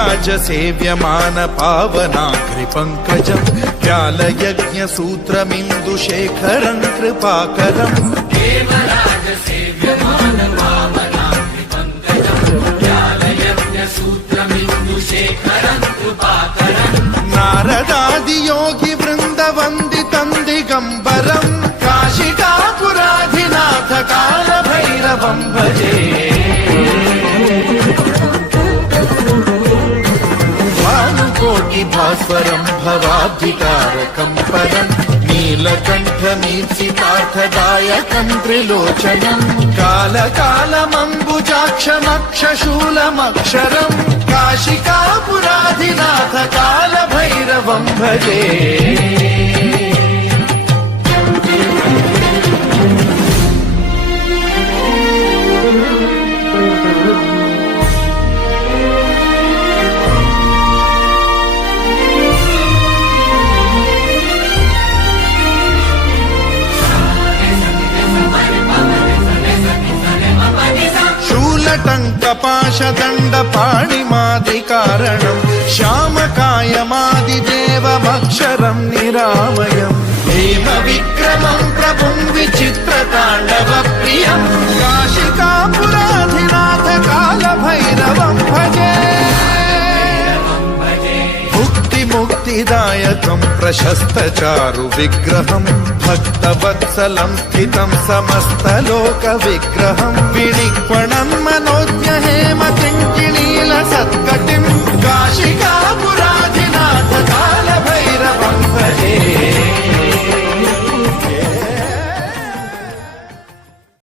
देवराज सेव्यमान पावनाग्रिपङ्कजम् व्यालयज्ञसूत्रमिन्दुशेखरम् कृपाकरम् देवराज सेव्यमान पावनाग्रिपङ्कजम् व्यालयज्ञसूत्रमिन्दुशेखरम् कृपाकरम् नारदादियोगि वृन्दवन्दितम् दिगम्बरम् काशिकापुराधिनाथ कालभैरवम् भजे भानुकोटि भास्वरम् भवाब्धितारकम् परम् नीलकण्ठमीप्सितार्थदायकम् त्रिलोचनम् कालकालमम्बुजाक्षमक्षशूलमक्षरम् काशिकापुराधिनाथ कालभैरवम् भजे शूलटङ्कपाशदण्डपाणिमादिकारणम् श्यामकायमादिदेवमक्षरम् निरामयम् हेमविक्रमम् प्रभुम् विचित्रताण्डवप्रियम् काशिकापुराधिनाथ कालभैरवम् भजे मुक्तिदायकम् प्रशस्तचारु विग्रहम् भक्तवत्सलम् स्थितम् समस्तलोकविग्रहम् विनिक्वणम् मनोज्ञ हेम किङ्किणील सत्कटिम् काशिकापुरा